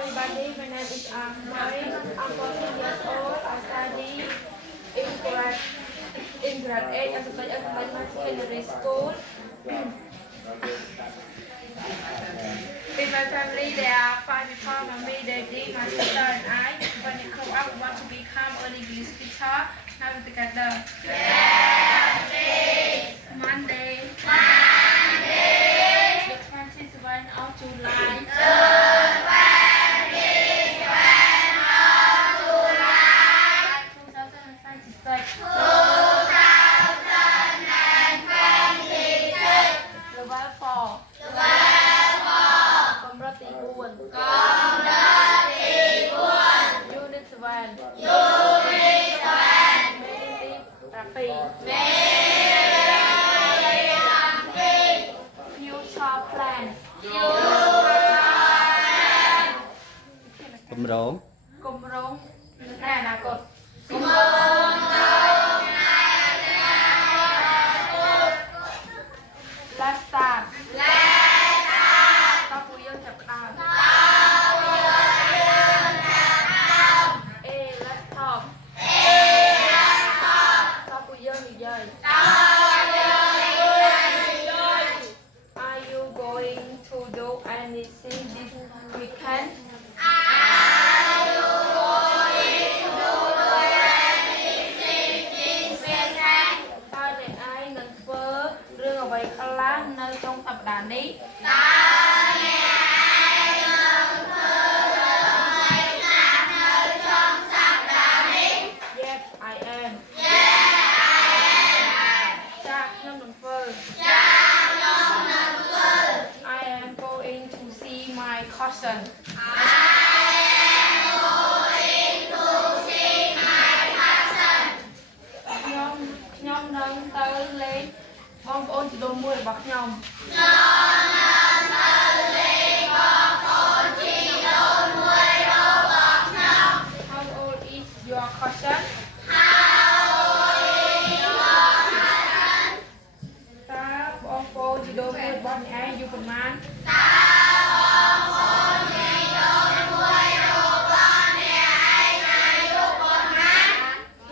everybody. My name is Ahmad. I'm 14 years old. I study in grade 8 at the secondary school. In my family, there are 5 people: mommy, daddy, my sister, and I. When you grow up, we want to become an English teacher. Now we together. Monday. The 27th of July. 2026. Level 4. Công rất tí buồn. Unit 7. Medicine therapy. Future plans. គម្រោង គម្រោងនៅអនាគត Let's start តោះពួកយើងចាប់ផ្ដើម A let's talk តោះពួកយើងនិយាយ Are you going to do anything this weekend? Nơi trong tập đàn đi. Yes, I am. Jack Number. I am going to see my cousin. Nhóm nâng tới lên. Bông ôn chỉ đồn mua để bọc nhom. How old is your cousin? Ta bông ôn chỉ đồn mua để bọc nhom dù phần man.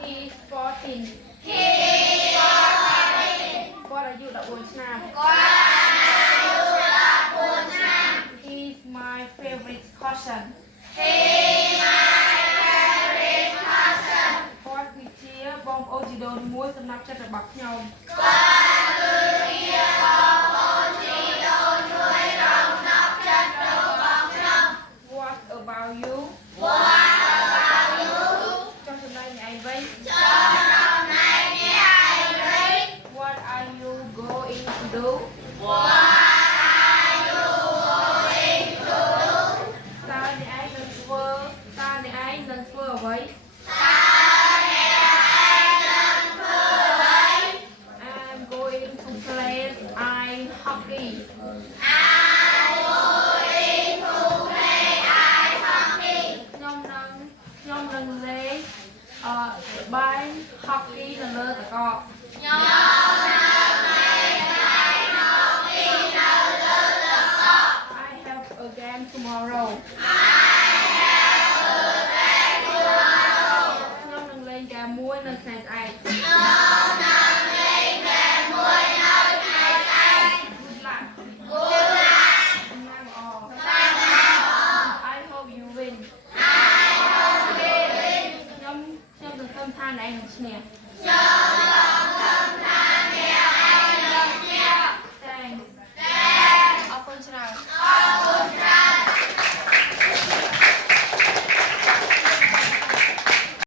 He is 14. He's my favorite cousin. Con quý chia bông ô chỉ đồn muối sầm nắp chất ở bọc nhau. What about you? Cho hôm nay ngày vậy. What are you going to do? Ta này ai lần phơ vậy? I'm going to play ice hockey. Nhóm nâng lấy bán hockey là lơ cả cọ. I have a game tomorrow. Nhóm nâng lên gà muối nâng sáng ai. Good luck. I hope you win. Nhóm nâng thơm than này nâng